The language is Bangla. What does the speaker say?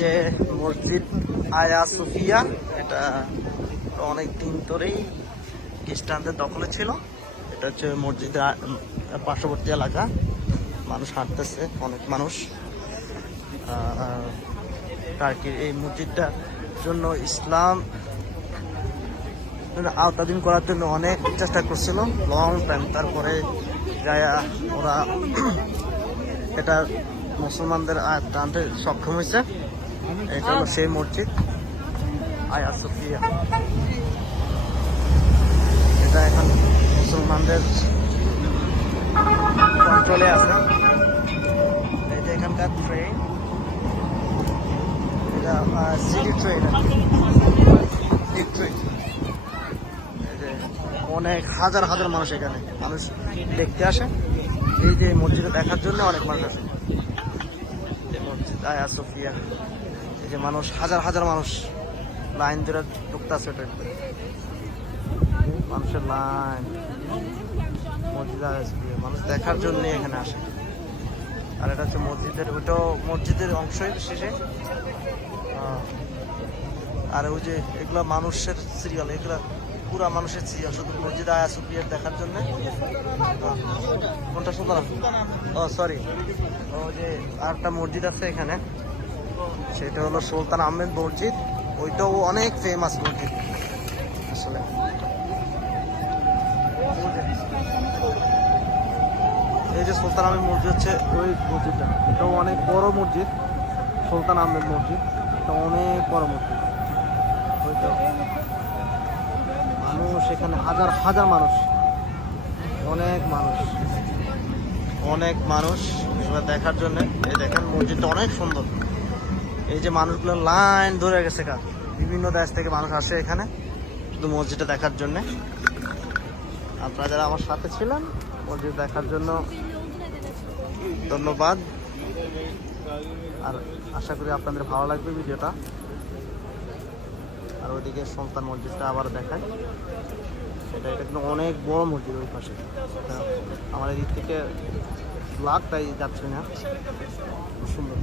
যে মসজিদ আয়া সুফিয়া, এটা অনেক দিন ধরেই খ্রিস্টানদের দখলে ছিল। এটা হচ্ছে মসজিদের পার্শ্ববর্তী এলাকা। মানুষ হাঁটতেছে, অনেক মানুষ। টার্কির এই মসজিদটার জন্য ইসলাম আওতাধীন করার জন্য অনেক চেষ্টা করছিল। লং টাইম তারপরে যায়া ওরা এটা মুসলমানদের আয়ত্তে আনতে সক্ষম হয়েছে। এটা হলো সেই মসজিদ। আয়া সুফিয়া এটা এখন মুসলমানদের কন্ট্রোলে আছে। যে এখানকার ট্রেন এটা সিটি ট্রেন অনেক হাজার হাজার মানুষ এখানে। মানুষ দেখতে আসে। এই যে মসজিদে দেখার জন্য অনেক মানুষ আসে। মসজিদ, আয়া সোফিয়া যে মানুষ, হাজার হাজার মানুষ লাইন ধরে ঢুকতে আসে ওটা মানুষের লাইন। মসজিদ মানুষ দেখার জন্য এখানে আসে। আর এটা হচ্ছে মসজিদের ওইটাও মসজিদের অংশই শেষে আর ওই যে এগুলা মানুষের সিরিয়াল এগুলা পুরা মানুষের সিরিয়াল শুধু মসজিদ আয়া সুপিয়ার দেখার জন্য। কোনটা সুতরাং ও সরি ও, যে আরেকটা মসজিদ আছে এখানে। সেটা হলো সুলতান আহমেদ মসজিদ। ওইটাও অনেক ফেমাস মসজিদ। আসলে। এই যে সুলতান আহমেদ মসজিদ হচ্ছে ওই মসজিদটা। এটাও অনেক বড় মসজিদ। সুলতান আহমেদ মসজিদ। এটা অনেক বড় মসজিদ। মানুষ এখানে হাজার হাজার মানুষ। অনেক মানুষ। অনেক মানুষ এগুলো দেখার জন্য। এই দেখেন মসজিদটা অনেক সুন্দর। এই যে মানুষগুলো লাইন ধরে গেছে কা বিভিন্ন দেশ থেকে মানুষ আসে এখানে, শুধু মসজিদটা দেখার জন্য। আপনারা যারা আমার সাথে ছিলেন, মসজিদ দেখার জন্য ধন্যবাদ। আর আশা করি আপনাদের ভালো লাগবে ভিডিওটা। আর ওইদিকে সন্তান মসজিদটা আবার দেখায়। এটা এটা কিন্তু অনেক বড় মসজিদ ওই পাশে। আমার এদিক থেকে লাগ তাই যাচ্ছে না। সুন্দর।